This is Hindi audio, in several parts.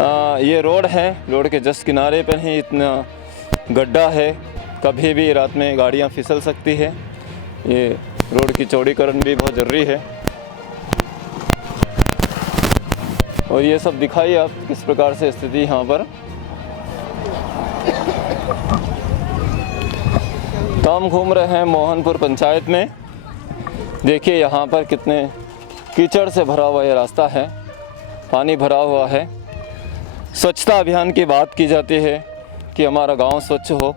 ये रोड है, रोड के जस्ट किनारे पर ही इतना गड्ढा है, कभी भी रात में गाड़ियाँ फिसल सकती है। ये रोड की चौड़ीकरण भी बहुत ज़रूरी है। और ये सब दिखाइए आप किस प्रकार से स्थिति यहाँ पर। तो हम घूम रहे हैं मोहनपुर पंचायत में। देखिए यहाँ पर कितने कीचड़ से भरा हुआ ये रास्ता है, पानी भरा हुआ है। स्वच्छता अभियान की बात की जाती है कि हमारा गांव स्वच्छ हो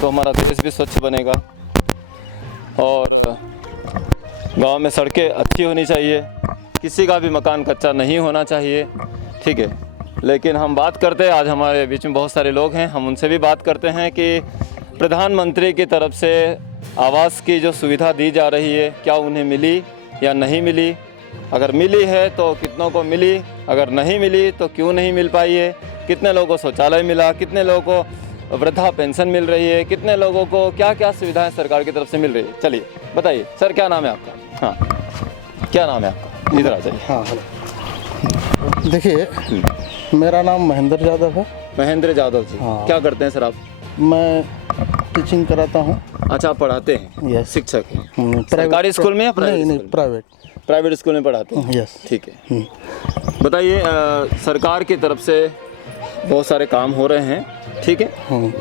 तो हमारा देश भी स्वच्छ बनेगा, और गांव में सड़कें अच्छी होनी चाहिए, किसी का भी मकान कच्चा नहीं होना चाहिए, ठीक है। लेकिन हम बात करते हैं, आज हमारे बीच में बहुत सारे लोग हैं, हम उनसे भी बात करते हैं कि प्रधानमंत्री की तरफ से आवास की जो सुविधा दी जा रही है क्या उन्हें मिली या नहीं मिली, अगर मिली है तो कितनों को मिली, अगर नहीं मिली तो क्यों नहीं मिल पाई है, कितने लोगों को शौचालय मिला, कितने लोगों को वृद्धा पेंशन मिल रही है, कितने लोगों को क्या क्या सुविधाएं सरकार की तरफ से मिल रही है। चलिए बताइए सर, क्या नाम है आपका? हाँ, क्या नाम है आपका? इधर आ जाइए। हाँ देखिए, मेरा नाम महेंद्र यादव है। महेंद्र यादव जी। हाँ। क्या करते हैं सर आप? मैं टीचिंग कराता हूँ। अच्छा, आप पढ़ाते हैं? यस। शिक्षक हैं? सरकारी स्कूल में या प्राइवेट? नहीं, प्राइवेट। प्राइवेट स्कूल में पढ़ाते हैं? यस। ठीक है। बताइए, सरकार की तरफ से बहुत सारे काम हो रहे हैं, ठीक है,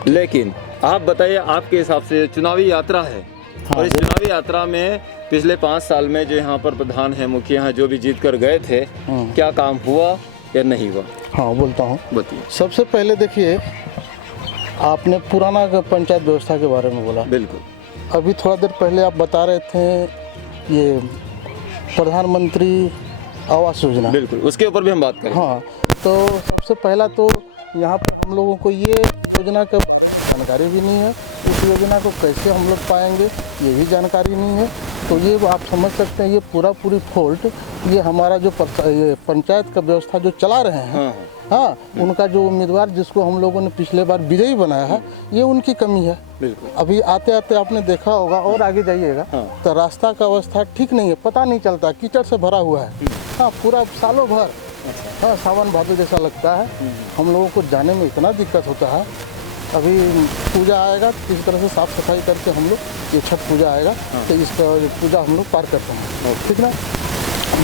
लेकिन आप बताइए आपके हिसाब से चुनावी यात्रा है, और इस चुनावी यात्रा में पिछले 5 साल में जो यहाँ पर प्रधान है, मुखिया हैं, जो भी जीत कर गए थे, क्या काम हुआ या नहीं हुआ? हाँ, बोलता हूँ। बताइए। सबसे पहले देखिए, आपने पुराना पंचायत व्यवस्था के बारे में बोला। बिल्कुल। अभी थोड़ा देर पहले आप बता रहे थे ये प्रधानमंत्री आवास योजना। बिल्कुल, उसके ऊपर भी हम बात करें। हाँ, तो सबसे पहला तो यहाँ पर हम लोगों को ये योजना का जानकारी भी नहीं है, उस योजना को कैसे हम लोग पाएंगे ये भी जानकारी नहीं है। तो ये आप समझ सकते हैं, ये पूरी फॉल्ट ये हमारा जो ये पंचायत का व्यवस्था जो चला रहे हैं, हाँ, उनका जो उम्मीदवार जिसको हम लोगों ने पिछले बार विजयी बनाया है, ये उनकी कमी है। बिल्कुल। अभी आते आते आपने देखा होगा, और आगे जाइएगा तो रास्ता का अवस्था ठीक नहीं है, पता नहीं चलता, कीचड़ से भरा हुआ है। हाँ, पूरा सालों भर, हाँ, सावन भादो जैसा लगता है। हम लोगों को जाने में इतना दिक्कत होता है। अभी पूजा आएगा, किसी तरह से साफ़ सफाई करके हम लोग, ये छठ पूजा आएगा तो इसका पूजा हम लोग पार करते हैं, ठीक ना।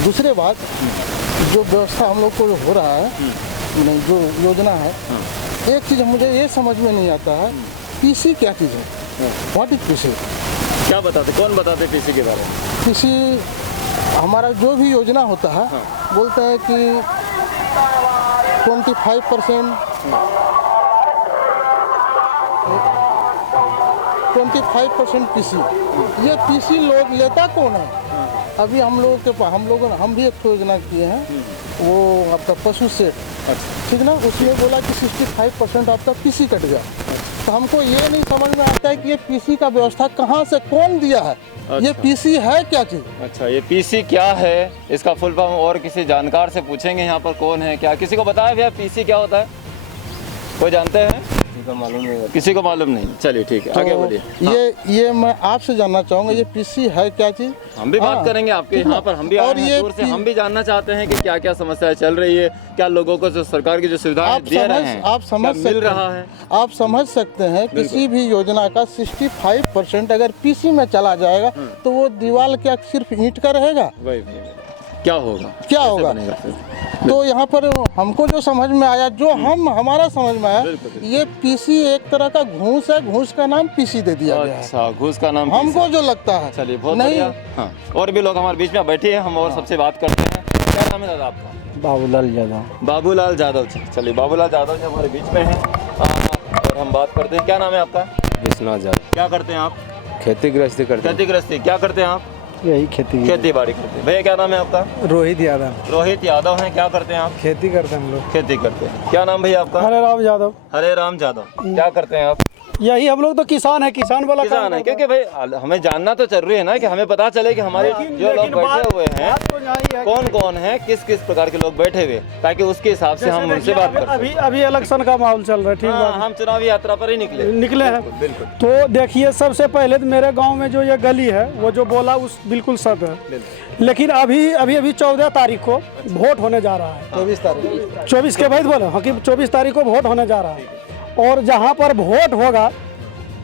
दूसरे बात, जो व्यवस्था हम लोग को हो रहा है, नहीं, जो योजना है, एक चीज़ मुझे ये समझ में नहीं आता है, पीसी क्या चीज़ है? What is PC? क्या बताते, कौन बताते पीसी के बारे में? पीसी हमारा जो भी योजना होता है, बोलते हैं कि 25% पीसी। ये पीसी लोग लेता कौन है? अभी हम लोगों के पास, हम भी एक योजना किए हैं, वो आपका पशु सेट, ठीक ना, उसमें बोला कि 65% आपका पीसी कट गया। तो हमको ये नहीं समझ में आता है कि ये पीसी का व्यवस्था कहाँ से कौन दिया है? अच्छा। ये पीसी है क्या चीज़? अच्छा, ये पीसी क्या है, इसका फुल फॉर्म और किसी जानकार से पूछेंगे यहाँ पर कौन है, क्या किसी को बताया भैया पीसी क्या होता है? कोई जानते हैं? किसी को मालूम नहीं। चलिए ठीक है, आगे बोलिए। ये मैं आपसे जानना चाहूँगा, ये पीसी है क्या चीज़? हम भी बात करेंगे आपके यहाँ पर, हम भी आए हैं दूर से, हम भी जानना चाहते हैं कि क्या क्या समस्याएं चल रही है, क्या लोगों को जो सरकार की जो सुविधाएं दे रहे हैं आप समझ मिल रहा है? आप समझ सकते हैं, किसी भी योजना का 65% अगर पीसी में चला जाएगा तो वो दीवार क्या सिर्फ ईंट का रहेगा? वही क्या होगा? तो यहाँ पर हमको जो समझ में आया, जो हमारा समझ में आया, ये पीसी एक तरह का घूस है, घूस का नाम पीसी दे दिया गया है। अच्छा, घूस का नाम हमको जो लगता है। चलिए, बहुत बढ़िया। हाँ, और भी लोग हमारे बीच में बैठे हैं, हम और सबसे बात करते हैं। क्या नाम है दादा आपका? बाबूलाल यादव। बाबूलाल यादव जी। चलिए, बाबूलाल यादव जी हमारे बीच में हैं और हम बात करते हैं। क्या नाम है आपका? विश्वनाथ यादव। क्या करते हैं आप? खेती गृहस्थी करते हैं। खेती गृहस्थी क्या करते हैं आप? यही खेती बाड़ी करते हैं। भैया क्या नाम है आपका? रोहित यादव। रोहित यादव हैं। क्या करते हैं आप? खेती करते हैं हम लोग। खेती करते हैं। क्या नाम भैया आपका? हरे राम यादव। हरे राम यादव। क्या करते हैं आप? यही हम लोग तो किसान है, किसान वाला किसान काम है, करते क्योंकि भाई हमें जानना तो जरूरी है ना कि हमें पता चले कि हमारे जो लोग बैठे हुए हैं बात तो यही है कौन कौन है, किस किस प्रकार के लोग बैठे हुए, ताकि उसके हिसाब से हम उनसे बात कर अभी अभी इलेक्शन का माहौल चल रहा है, ठीक हाँ, बात हम चुनावी यात्रा पर ही निकले हैं। बिल्कुल तो देखिए, सबसे पहले तो मेरे गांव में जो ये गली है वो जो बोला उस बिल्कुल सत है, लेकिन अभी 14 तारीख को वोट होने जा रहा है। 24 के बाद बोले हाँ कि 24 तारीख को वोट होने जा रहा है, और जहाँ पर वोट होगा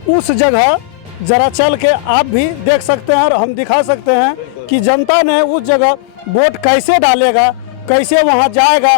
उस जगह जरा चल के आप भी देख सकते हैं और हम दिखा सकते हैं कि जनता ने उस जगह वोट कैसे डालेगा, कैसे वहाँ जाएगा।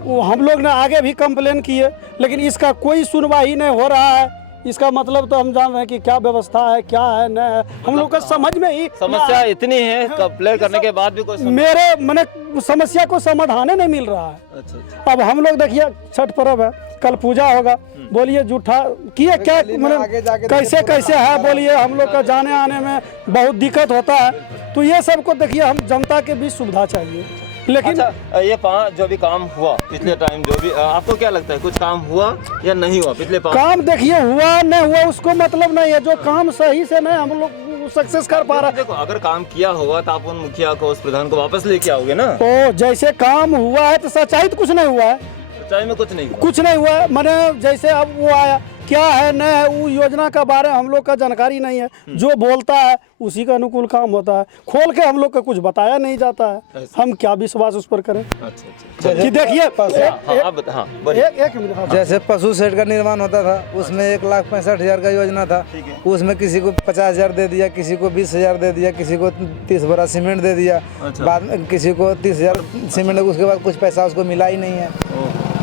वो हम लोग ने आगे भी कंप्लेन किए, लेकिन इसका कोई सुनवाई नहीं हो रहा है। इसका मतलब तो हम जान रहे हैं कि क्या व्यवस्था है, क्या है न है, हम लोग का समझ में ही समस्या इतनी है, कंप्लेन करने के बाद भी कोई मेरे मैंने समस्या को समाधान नहीं मिल रहा है। अच्छा। अब हम लोग देखिए, छठ पर्व है, कल पूजा होगा, बोलिए जूठा किए क्या मतलब कैसे कैसे है, बोलिए हम लोग का जाने आने में बहुत दिक्कत होता है। तो ये सब को देखिए, हम जनता के बीच सुविधा चाहिए, लेकिन अच्छा, ये 5 जो भी काम हुआ पिछले टाइम, जो भी आपको क्या लगता है कुछ काम हुआ या नहीं हुआ पिछले 5? काम देखिए हुआ नहीं हुआ उसको मतलब नहीं है, जो काम सही से नहीं हम लोग सक्सेस कर पा रहा है। देखो, अगर काम किया होगा तो आप उन मुखिया को, उस प्रधान को वापस लेके आओगे ना। तो जैसे काम हुआ है तो सच्चाई तो कुछ नहीं हुआ है, सच्चाई में कुछ नहीं हुआ। कुछ नहीं हुआ है। मैंने जैसे अब वो आया क्या है न है, वो योजना का बारे में हम लोग का जानकारी नहीं है, जो बोलता है उसी का अनुकूल काम होता है, खोल के हम लोग का कुछ बताया नहीं जाता है, हम क्या विश्वास उस पर करें। अच्छा। कि देखिए एक मिनट, हाँ। जैसे पशु शेड का निर्माण होता था, उसमें 1,65,000 का योजना था, उसमें किसी को 50,000 दे दिया, किसी को 20,000 दे दिया, किसी को 30 बोरा सीमेंट दे दिया, बाद में किसी को 30,000 सीमेंट, उसके बाद कुछ पैसा उसको मिला ही नहीं है।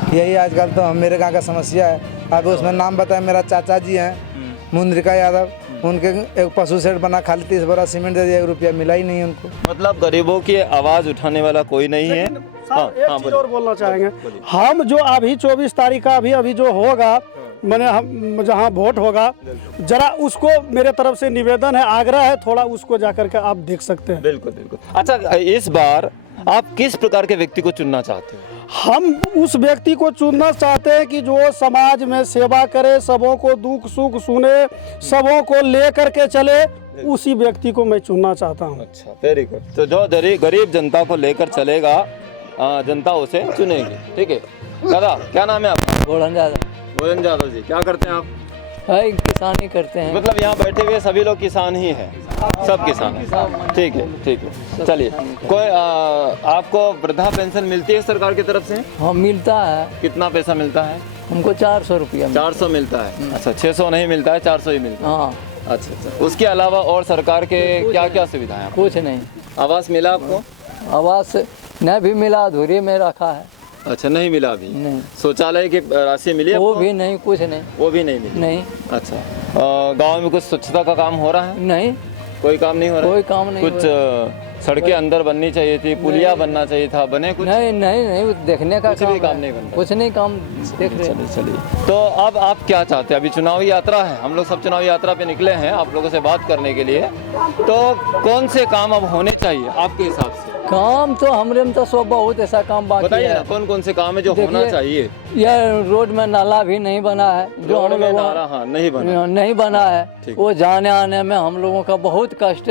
यही आजकल तो मेरे गाँव का समस्या है। अब उसमें नाम बताया, मेरा चाचा जी हैं मुंद्रिका यादव, उनके एक पशु शेड बना, खाली 30 बोरा सीमेंट दे दिया, 1 रुपया मिला ही नहीं उनको। मतलब गरीबों की आवाज उठाने वाला कोई नहीं है। साहब, एक चीज और बोलना चाहेंगे, हम जो अभी 24 तारीख का अभी जो होगा, मैंने हम जहाँ वोट होगा, जरा उसको मेरे तरफ से निवेदन है, आग्रह है, थोड़ा उसको जाकर के आप देख सकते हैं। बिल्कुल। अच्छा, इस बार आप किस प्रकार के व्यक्ति को चुनना चाहते हो? हम उस व्यक्ति को चुनना चाहते हैं कि जो समाज में सेवा करे, सबों को दुख सुख सुने, सबों को ले करके चले, उसी व्यक्ति को मैं चुनना चाहता हूँ। अच्छा, वेरी गुड। तो जो गरीब जनता को लेकर चलेगा, जनता उसे चुनेगी। ठीक है दादा, क्या नाम है आपका? भोजन यादव जी, क्या करते हैं आप? किसानी करते हैं। मतलब यहाँ बैठे हुए सभी लोग किसान ही हैं, सब किसान हैं। ठीक है। चलिए, कोई आपको वृद्धा पेंशन मिलती है सरकार की तरफ से? हाँ, मिलता है। कितना पैसा मिलता है? हमको 400 रुपया। 400 मिलता है। अच्छा, 600 नहीं मिलता है, 400 ही मिलता है। हाँ। अच्छा। उसके अलावा और सरकार के क्या क्या सुविधाएं हैं? कुछ नहीं। आवास मिला आपको? आवास नहीं भी मिला, अधूरे में रखा है। अच्छा, नहीं मिला अभी? नहीं। शौचालय की राशि मिली वो आपको? भी नहीं, कुछ नहीं। वो भी नहीं मिली? नहीं। अच्छा, गांव में कुछ स्वच्छता का काम हो रहा है? नहीं, कोई काम नहीं हो रहा? कोई काम नहीं। कुछ सड़कें अंदर बननी चाहिए थी, पुलिया बनना चाहिए था, बने कुछ? नहीं, वो देखने का कुछ भी काम नहीं बन रहा। कुछ नहीं काम देख रहे। चलिए, तो अब आप क्या चाहते हैं? अभी चुनावी यात्रा है, हम लोग सब चुनावी यात्रा पे निकले हैं आप लोगों से बात करने के लिए, तो कौन से काम अब होने चाहिए आपके हिसाब से? काम तो हमरे में तो सब बहुत ऐसा काम बाकी बताइए ना, है। कौन कौन से काम है जो होना चाहिए? यह रोड में नाला भी नहीं बना है, जो हम लोग नहीं बना है, वो जाने आने में हम लोगों का बहुत कष्ट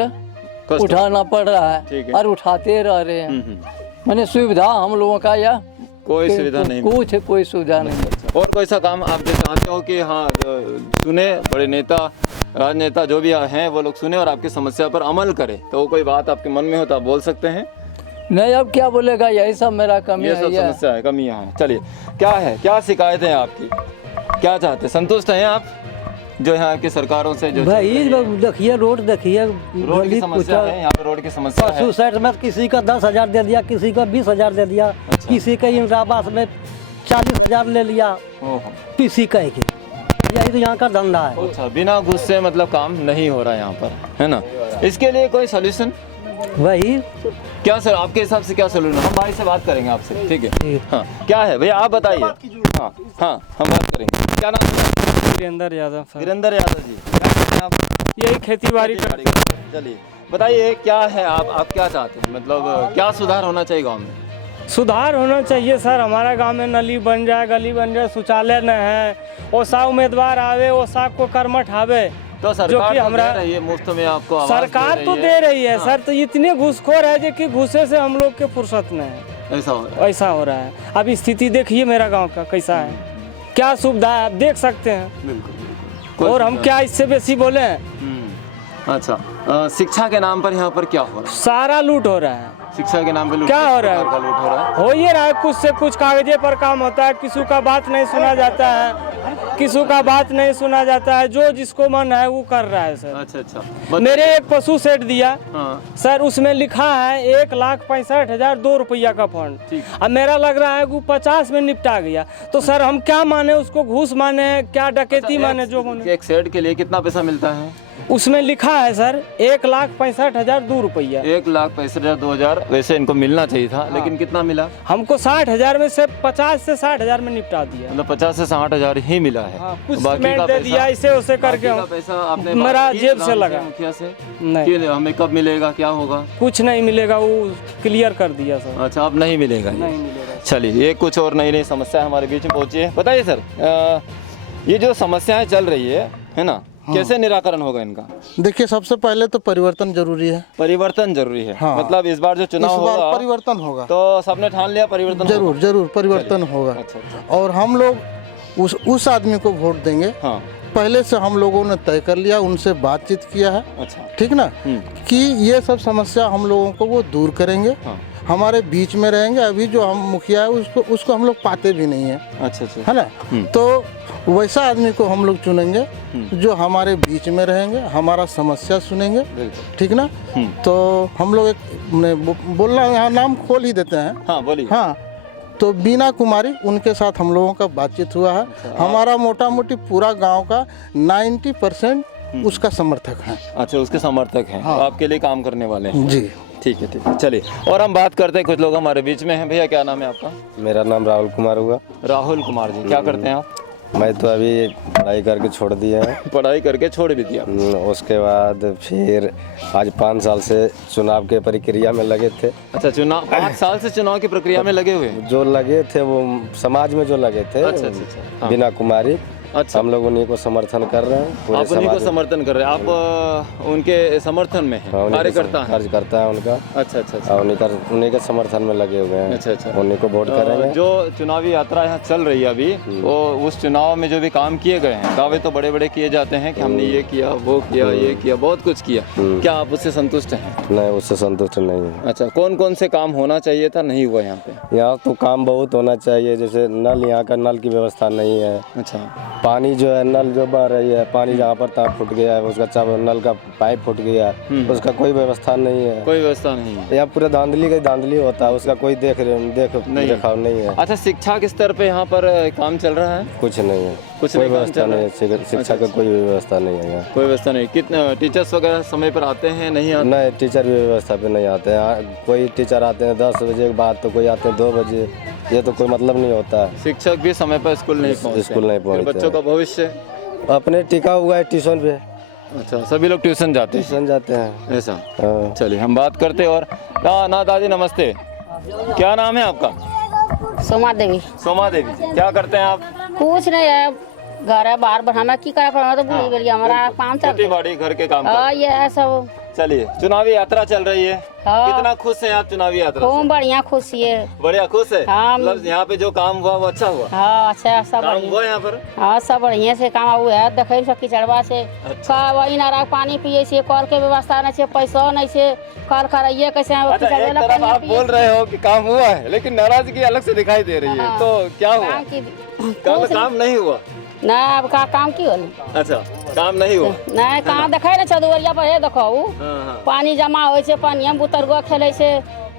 उठाना पड़ रहा है, और उठाते रह रहे हैं। मैंने सुविधा हम लोगों का या कोई सुविधा नहीं, कोई सुविधा नहीं। और कोई सा काम आप जो चाहते हो कि हाँ सुने, बड़े नेता राजनेता जो भी हैं वो लोग सुने और आपकी समस्या पर अमल करें, तो कोई बात आपके मन में हो तो आप बोल सकते हैं। नहीं, अब क्या बोलेगा, यही सब मेरा कमी है, ये सब समस्या है, कमियां हैं। चलिए, क्या है, क्या शिकायतें हैं आपकी, क्या चाहते हैं? संतुष्ट हैं आप जो यहाँ की सरकारों से? जो भाई देखिए, रोड देखिए, रोड की समस्या है, यहाँ पे रोड की समस्या है। सुसाइड में किसी का 10,000 दे दिया, किसी का 20,000 दे दिया, किसी का इंदिरा आवास में 40,000 ले लिया, किसी का एक। यही तो यहाँ का धंधा है। अच्छा, बिना घुस से मतलब काम नहीं हो रहा है यहाँ पर, है ना? इसके लिए कोई सोल्यूशन? वही क्या सर, आपके हिसाब से क्या सोल्यूशन? हम भाई से बात करेंगे आपसे, ठीक है? हाँ, क्या है भैया, आप बताइए। हाँ, हम बात करेंगे। क्या नाम है? वीरेंद्र यादव सर। वीरेंद्र यादव जी, क्या करते हैं आप? यही खेती बाड़ी करते हैं। चलिए, बताइए क्या है, आप क्या चाहते हैं, मतलब क्या सुधार होना चाहिए गाँव में? सुधार होना चाहिए सर। हमारा गांव में नली बन जाए, गली बन जाए, शौचालय न है, ओसा उम्मीदवार आवे, ओसा को कर्मठ आवे, तो जो सरकार कि तो हमरा दे रही है मुफ्त में आपको आवास सरकार तो दे रही है सर। तो इतने घूसखोर है जो कि घुसे से हम लोग के फुर्सत नहीं है। ऐसा हो रहा है। ऐसा हो रहा है। अब स्थिति देखिए मेरा गांव का कैसा है, क्या सुविधा है आप देख सकते हैं। बिल्कुल। और हम क्या इससे बेसी बोले हैं। अच्छा, शिक्षा के नाम पर यहाँ पर क्या हो रहा सारा लूट हो रहा है। है? शिक्षा के नाम पे लूट, क्या किस हो रहा है? प्रकार का लूट हो रहा है? हो ही रहा है, कुछ से कुछ कागजे पर काम होता है, किसी का बात नहीं सुना जाता है, किसी का बात नहीं सुना जाता है, जो जिसको मन है वो कर रहा है सर। अच्छा अच्छा। मेरे एक पशु सेट दिया हाँ। सर, उसमें लिखा है 1,65,000 2 रुपया का फंड। अब मेरा लग रहा है वो 50 में निपटा गया। तो सर हम क्या माने उसको, घूस माने, क्या डकैती माने, जो माने। एक सेट के लिए कितना पैसा मिलता है? उसमें लिखा है सर 1,65,000 2 रुपया। 1,65,000 वैसे इनको मिलना चाहिए था, लेकिन कितना मिला? हमको 60,000 में से 50 से 60,000 में निपटा दिया। मतलब 50 से 60,000 ही मिला है। कुछ बाकी सीमेंट का दे पैसा- दिया, इसे उसे करके बाकी का पैसा आपने मेरा बात की जेब से प्रधान लगा। मुखिया से नहीं, कि हमें कब मिलेगा, क्या होगा? कुछ नहीं मिलेगा, वो क्लियर कर दिया सर। अच्छा, अब नहीं मिलेगा ये। नहीं मिलेगा। चलिए, ये कुछ और नई नई समस्या हमारे बीच में पहुंची है। बताइए सर, ये जो समस्याएं चल रही है ना, कैसे निराकरण होगा इनका? देखिए, सबसे पहले तो परिवर्तन जरूरी है। परिवर्तन जरूरी है। हाँ। मतलब इस बार जो इस चुनाव बार होगा परिवर्तन होगा, तो सबने ठान लिया परिवर्तन जरूर जरूर परिवर्तन होगा। अच्छा अच्छा। और हम लोग उस आदमी को वोट देंगे। हाँ। पहले से हम लोगों ने तय कर लिया, उनसे बातचीत किया है। अच्छा। ठीक ना, कि ये सब समस्या हम लोगों को वो दूर करेंगे। हाँ। हमारे बीच में रहेंगे। अभी जो हम मुखिया है उसको हम लोग पाते भी नहीं है, अच्छा अच्छा। है ना। तो वैसा आदमी को हम लोग चुनेंगे जो हमारे बीच में रहेंगे, हमारा समस्या सुनेंगे। ठीक ना। तो हम लोग एक बोलना यहाँ नाम खोल ही देते हैं। हाँ बोलिए। हाँ, तो बीना कुमारी, उनके साथ हम लोगों का बातचीत हुआ है। हमारा मोटा मोटी पूरा गांव का 90% उसका समर्थक है। अच्छा, उसके समर्थक हैं। हाँ। तो आपके लिए काम करने वाले हैं। जी ठीक है ठीक है। चलिए, और हम बात करते हैं, कुछ लोग हमारे बीच में हैं। भैया क्या नाम है आपका? मेरा नाम राहुल कुमार हुआ। राहुल कुमार जी, क्या करते हैं आप? मैं तो अभी पढ़ाई करके छोड़ दिया है। पढ़ाई करके छोड़ भी दिया। उसके बाद फिर आज 5 साल से चुनाव के प्रक्रिया में लगे थे। अच्छा, चुनाव 5 साल से चुनाव की प्रक्रिया में लगे हुए हैं। जो लगे थे वो समाज में जो लगे थे। अच्छा अच्छा अच्छा। हाँ। बिना कुमारी। अच्छा, हम लोग उन्हीं को समर्थन कर रहे हैं। पूरे आप उन्हीं को समाज में। समर्थन कर रहे हैं। आप उनके समर्थन में हैं, हाँ, उन्हीं को कार्यकर्ता हैं। कार्यकर्ता है उनका। अच्छा अच्छा अच्छा। और उन्हीं के समर्थन में लगे हुए हैं। अच्छा अच्छा। उन्हीं को वोट करेंगे। जो चुनावी यात्रा यहाँ चल रही है अभी, वो उस चुनाव में जो भी काम किए गए हैं, दावे तो बड़े बड़े किए जाते हैं कि हमने ये किया, वो किया, ये किया, बहुत कुछ किया। क्या आप उससे संतुष्ट हैं? नहीं, उससे संतुष्ट नहीं है। अच्छा, कौन कौन से काम होना चाहिए था, नहीं हुआ यहाँ पे? यहाँ तो काम बहुत होना चाहिए। जैसे नल, यहाँ का नल की व्यवस्था नहीं है। अच्छा। पानी जो है, नल जो बह रही है, पानी जहाँ पर तहाँ फूट गया है, उसका नल का पाइप फूट गया है, उसका कोई व्यवस्था नहीं है। कोई व्यवस्था नहीं है। यहाँ पूरा धांधली का धांधली होता है, उसका कोई देख रेखाव नहीं है। अच्छा, शिक्षा के स्तर पे यहाँ पर काम चल रहा है? कुछ नहीं है, कुछ कोई नहीं काम व्यवस्था चल रहा नहीं है। शिक्षा का कोई व्यवस्था नहीं है यहाँ। कोई व्यवस्था नहीं। कितने टीचर्स वगैरह समय पर आते हैं, नहीं आते? नहीं, टीचर भी व्यवस्था पे नहीं आते हैं। कोई टीचर आते हैं 10 बजे के बाद, तो कोई आते हैं 2 बजे। ये तो कोई मतलब नहीं होता है। शिक्षक भी समय पर स्कूल नहीं पहुँचते। स्कूल नहीं फिर पहुँचते। बच्चों का भविष्य अपने टिका हुआ है ट्यूशन पे। अच्छा, सभी लोग ट्यूशन जाते हैं? ट्यूशन जाते हैं। ऐसा। हाँ। चलिए, हम बात करते हैं। और ना दादी नमस्ते, क्या नाम है आपका? सोमा देवी। सोमा देवी जी, क्या करते हैं आप? कुछ नहीं है, घर है बाहर, पर हमें की करा पड़ा तो भूल गई, हमारा काम चल खेती बाड़ी घर के काम हाँ, ये है सब। चलिए, चुनावी यात्रा चल रही है। हाँ। कितना खुश हैं आप चुनावी यात्रा खूब बढ़िया खुशी है। से? बढ़िया खुश है। हाँ। मतलब यहाँ पे जो काम हुआ वो अच्छा हुआ? हाँ, अच्छा सब काम बढ़िया। हुआ यहाँ पर? हाँ, सब बढ़िया से काम हुआ है। देखे सकी चढ़वा से वही नारा पानी पिए से, कल के व्यवस्था नहीं है, पैसा नहीं है, कल कराइए कैसे। अच्छा, एक तरफ आप बोल रहे हो कि काम हुआ है, लेकिन नाराजगी अलग से दिखाई दे रही है। हाँ। तो क्या हुआ? काम नहीं हुआ? ना, अब का काम की होनी। अच्छा, काम नहीं हुआ। नहीं, कहाँ देखे ना चदुवरिया पर है, देखो हाँ। पानी जमा हो छै, पानी में बुतरुआ खेले से,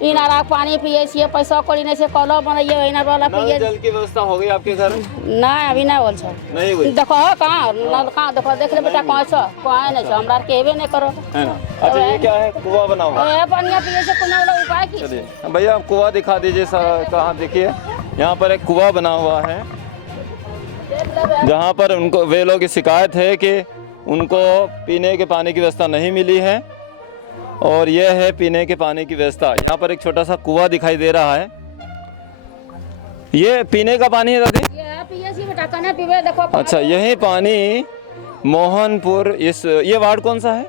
इ नारा पानी पिए छिए, पैसा कौड़ी नहीं से, कलो बनइए वही नारा वाला नल पिए। जल की व्यवस्था हो गई आपके घर? नहीं, अभी नहीं होल छ। नहीं हुई? देखो हो कहाँ नल, कहाँ देखो, देख ले बेटा कहाँ छ, कहाँ नहीं छ, हमरा आर के हेबे नहीं करो। है ना? अच्छा, ये क्या है? कुआं बना हुआ है। ए पानिया पिए से कोनो वाला उपाय की? चलिए भैया, आप कुआं दिखा दीजिए। कहाँ देखिए, यहाँ पर एक कुआं बना हुआ है, जहाँ पर उनको वे लोग की शिकायत है कि उनको पीने के पानी की व्यवस्था नहीं मिली है। और यह है पीने के पानी की व्यवस्था। यहाँ पर एक छोटा सा कुआं दिखाई दे रहा है, ये पीने का पानी है दादी? ये पिए सी बेटा, कने पीवे देखो। अच्छा, यही पानी मोहनपुर, इस ये वार्ड कौन सा है?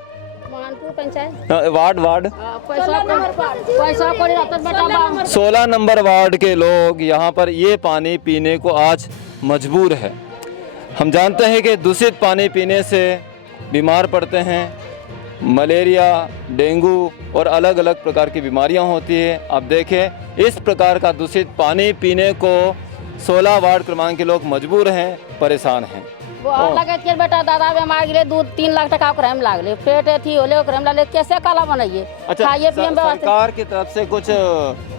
मोहनपुर पंचायत वार्ड पैसा कोड़ी रतन बेटा 16 नंबर वार्ड के लोग यहाँ पर ये पानी पीने को आज मजबूर है। हम जानते हैं कि दूषित पानी पीने से बीमार पड़ते हैं, मलेरिया, डेंगू और अलग अलग प्रकार की बीमारियां होती है। अब देखें, इस प्रकार का दूषित पानी पीने को 16 वार्ड क्रमांक के लोग मजबूर हैं, परेशान हैं। वो और लगे के बेटा दादा बेमार गिरे 2-3 लाख टका ओकरे में लागले, पेट एथी होले ओकरे में लागले, कैसे काला बनाइए? अच्छा, खाइए पिए में सरकार की तरफ से कुछ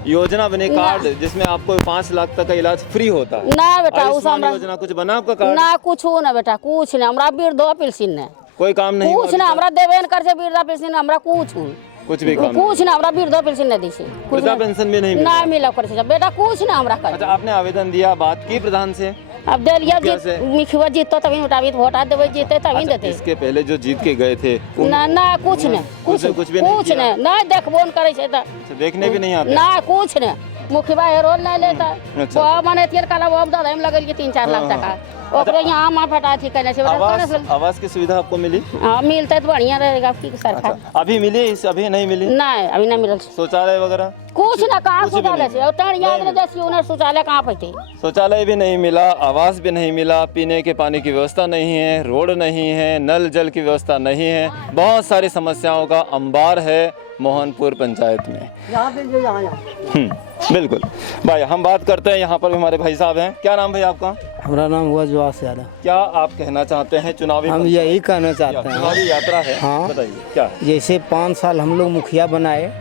योजना बने, कार्ड जिसमें आपको 5 लाख तक का इलाज फ्री होता है? ना बेटा, उस आयुष्मान योजना कुछ बना आपका कार्ड? ना कुछ ना बेटा, कुछ ना, हमरा वृद्धो पेंशन ने कोई काम नहीं कुछ ना, हमरा देवे न कर से वृद्धा पेंशन हमरा कुछ भी काम कुछ ना, हमरा वृद्धो पेंशन नहीं दी से, वृद्धा पेंशन भी नहीं मिला? ना मिला कर से बेटा, कुछ ना हमरा कर। अच्छा, आपने आवेदन दिया, बात की प्रधान से? अब दे लिया, कैसे? मिखवा जीतो तभी उठावी, वोट देवे, जीते तभी अच्छा, देते। इसके पहले जो जीत के गए थे ना ना कुछ ने, कुछ भी नहीं कुछ ने, ना देखबो न करे छे त, अच्छा, देखने भी नहीं आते? ना कुछ ने, मुखिया हेरोल नहीं लेता। अच्छा। वो माने तेल काला वो दादा में लगल के 3-4 लाख टका ओकरे यहाँ मां फटा थी कहने से आवास की सुविधा आपको मिली? हां मिलता तो बढ़िया रहेगा की सरकार। अच्छा, अभी मिली? इस अभी नहीं मिली? नहीं अभी नहीं मिलल। शौचालय वगैरह कुछ ना, कहाँ कुछ भी शौचालय नहीं। से और याद रहे जैसी उन्हें शौचालय कहाँ पे? शौचालय भी नहीं मिला, आवास भी नहीं मिला, पीने के पानी की व्यवस्था नहीं है, रोड नहीं है, नल जल की व्यवस्था नहीं है, बहुत सारी समस्याओं का अंबार है मोहनपुर पंचायत में। बिल्कुल भाई, हम बात करते हैं, यहाँ पर भी हमारे भाई साहब हैं। क्या नाम भाई आपका? हमारा नाम हुआ जवास यादव। क्या आप कहना चाहते हैं? चुनावी हम यही कहना चाहते हैं, चुनावी यात्रा है, हाँ। बताइए क्या है? जैसे 5 साल हम लोग मुखिया बनाए।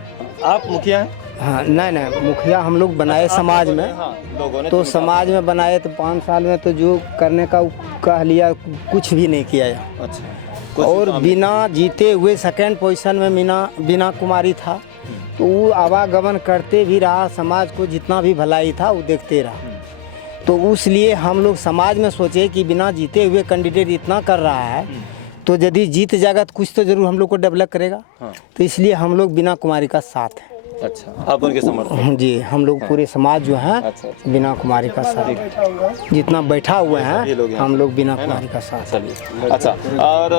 आप मुखिया हैं? हाँ, नहीं मुखिया हम लोग बनाए समाज में, हाँ, लोगों ने तो समाज में बनाए तो 5 साल में तो जो करने का कह लिया, कुछ भी नहीं किया। अच्छा, और बिना जीते हुए सेकंड पोजीशन में बिना कुमारी था, तो वो आवागमन करते भी रहा, समाज को जितना भी भलाई था वो देखते रहा। तो उसलिए हम लोग समाज में सोचे कि बिना जीते हुए कैंडिडेट इतना कर रहा है, तो यदि जीत जाएगा तो कुछ तो जरूर हम लोग को डेवलप करेगा। तो इसलिए हम लोग बिना कुमारी का साथ है। अच्छा, आप उनके समर्थन? जी, हम लोग पूरे समाज जो है अच्छा। बिना कुमारी का साथ, जितना बैठा हुए हैं हम लोग बिना कुमारी का साथ। चलिए, अच्छा, और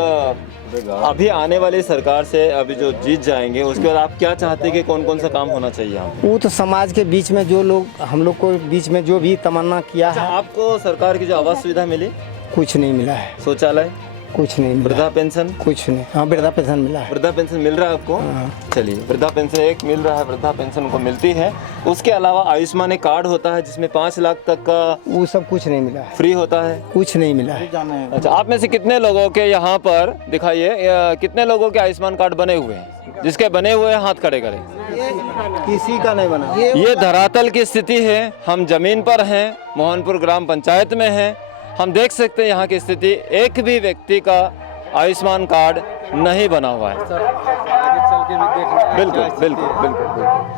अभी आने वाली सरकार से अभी जो जीत जाएंगे उसके बाद आप क्या चाहते हैं कि कौन कौन सा काम होना चाहिए यहाँ? वो तो समाज के बीच में जो लोग हम लोग को बीच में जो भी तमन्ना किया है। आपको सरकार की जो आवास सुविधा मिली? कुछ नहीं मिला है। शौचालय? कुछ नहीं मिला। वृद्धा पेंशन? कुछ नहीं। हाँ, वृद्धा पेंशन मिला है। वृद्धा पेंशन मिल रहा है आपको? चलिए, वृद्धा पेंशन एक मिल रहा है, वृद्धा पेंशन को मिलती है। उसके अलावा आयुष्मान कार्ड होता है जिसमें 5 लाख तक का वो सब कुछ नहीं मिला है। फ्री होता है? कुछ नहीं मिला है। अच्छा, आप में से कितने लोगों के यहाँ पर दिखाइए, कितने लोगों के आयुष्मान कार्ड बने हुए हैं? जिसके बने हुए हैं हाथ खड़े करें। किसी का नहीं बना। ये धरातल की स्थिति है, हम जमीन पर हैं, मोहनपुर ग्राम पंचायत में हैं। हम देख सकते हैं यहाँ की स्थिति, एक भी व्यक्ति का आयुष्मान कार्ड नहीं बना हुआ है। बिल्कुल बिल्कुल बिल्कुल बिल्कुल।